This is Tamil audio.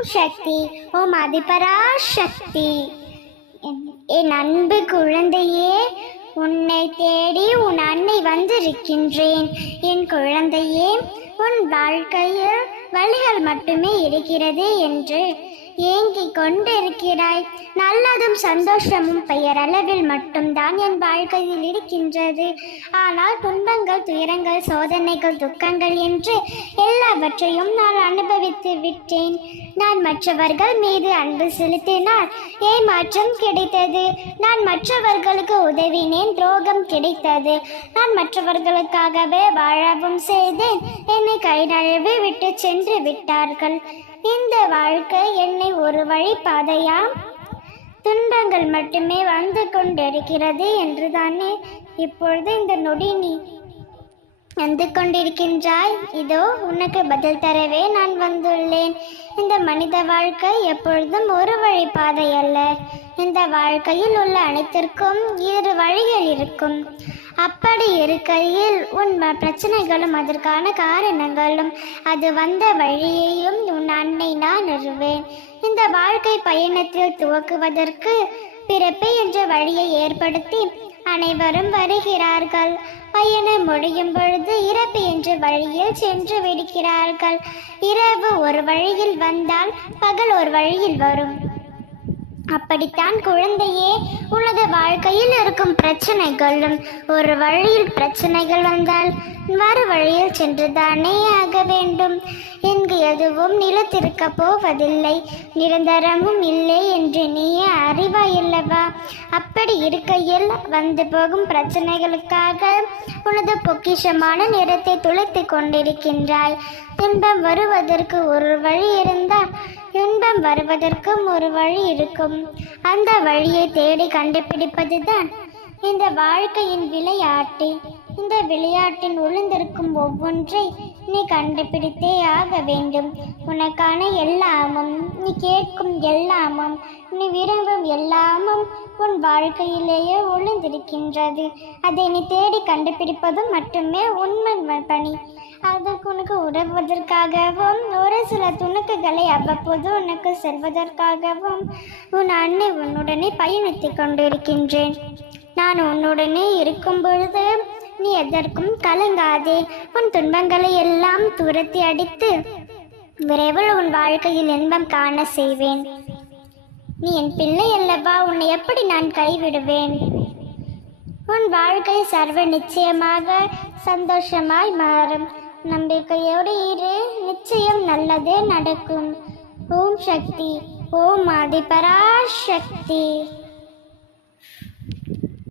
ஓம் சக்தி, ஓம் அதிபராசக்தி. என் அன்பு குழந்தையே, உன்னை தேடி உன் அன்னை வந்திருக்கின்றேன். என் குழந்தையே, உன் வாழ்க்கையில் வழிகள் மட்டுமே இருக்கிறது என்று ஏங்கிக் கொண்டிருக்கிறாய். நல்லதும் சந்தோஷமும் பெயரளவில் மட்டும்தான் என் வாழ்க்கையில் இருக்கின்றது. ஆனால் துன்பங்கள், துயரங்கள், சோதனைகள், துக்கங்கள் என்று எல்லாவற்றையும் நான் அனுபவித்து விட்டேன். நான் மற்றவர்கள் மீது அன்பு செலுத்தினால் ஏமாற்றம் கிடைத்தது. நான் மற்றவர்களுக்கு உதவினேன், துரோகம் கிடைத்தது. நான் மற்றவர்களுக்காகவே வாழவும் செய்தேன், என்னை கை நழுவி விட்டு சென்று விட்டார்கள். இந்த வாழ்க்கை என்னை ஒரு வழி பாதையா துன்பங்கள் மட்டுமே வந்து கொண்டிருக்கிறது என்று தானே இப்பொழுது இந்த நொடி நீ வந்து கொண்டிருக்கின்றாய். இதோ உனக்கு பதில் தரவே நான் வந்துள்ளேன். இந்த மனித வாழ்க்கை எப்பொழுதும் ஒரு வழி பாதை அல்ல. இந்த வாழ்க்கையில் உள்ள அனைத்திற்கும் இரு வழிகள் இருக்கும். அப்படி இருக்கையில் உன் பிரச்சனைகளும் அதற்கான காரணங்களும் அது வந்த வழியையும் உன் அன்னை நான் அறிவேன். இந்த வாழ்க்கை பயணத்தில் துவக்குவதற்கு பிறப்பு என்ற வழியை ஏற்படுத்தி அனைவரும் வருகிறார்கள். பயணம் முடியும் பொழுது இறப்பு என்ற வழியில் சென்று விடுகிறார்கள். இரவு ஒரு வழியில் வந்தால் பகல் ஒரு வழியில் வரும். அப்படித்தான் குழந்தையே, உனது வாழ்க்கையில் இருக்கும் பிரச்சனைகளும் ஒரு வழியில் பிரச்சனைகள் வந்தால் மறு வழியில் சென்றுதானே ஆக வேண்டும். இங்கு எதுவும் நிலத்திருக்க போவதில்லை, நிரந்தரமும் இல்லை என்று நீயே அறிவாயல்லவா? அப்படி இருக்கையில் வந்து போகும் பிரச்சனைகளுக்காக உனது பொக்கிஷமான நேரத்தை துளைத்து கொண்டிருக்கின்றாய். துன்பம் வருவதற்கு ஒரு வழி இருந்தால் இன்பம் வருவதற்கும் ஒரு வழி இருக்கும். அந்த வழியை தேடி கண்டுபிடிப்பதுதான் இந்த வாழ்க்கையின் விளையாட்டு. இந்த விளையாட்டின் ஒளிந்திருக்கும் ஒவ்வொன்றை நீ கண்டுபிடித்தே ஆக வேண்டும். உனக்கான எல்லாமும், நீ கேட்கும் எல்லாமும், நீ விரும்பும் எல்லாமும் உன் வாழ்க்கையிலேயே ஒளிந்திருக்கின்றது. அதை நீ தேடி கண்டுபிடிப்பதும் மட்டுமே உண்மை பணி. அதற்கு உனக்கு உதவுவதற்காகவும் ஒரு சில துணுக்குகளை அவ்வப்போது உனக்கு செல்வதற்காகவும் உன் அன்னை உன்னுடனே பயணித்துக் கொண்டிருக்கின்றேன். நான் உன்னுடனே இருக்கும் பொழுது நீ எதற்கும் கலங்காதே. உன் துன்பங்களை எல்லாம் துரத்தி அடித்து விரைவில் உன் வாழ்க்கையில் இன்பம் காண செய்வேன். நீ என் பிள்ளை அல்லவா, உன்னை எப்படி நான் கைவிடுவேன்? உன் வாழ்க்கை சர்வ நிச்சயமாக சந்தோஷமாய் மாறும். நம்பிக்கையோடு இரு, நிச்சயம் நல்லதே நடக்கும். ஓம் சக்தி, ஓம் ஆதிபராசக்தி.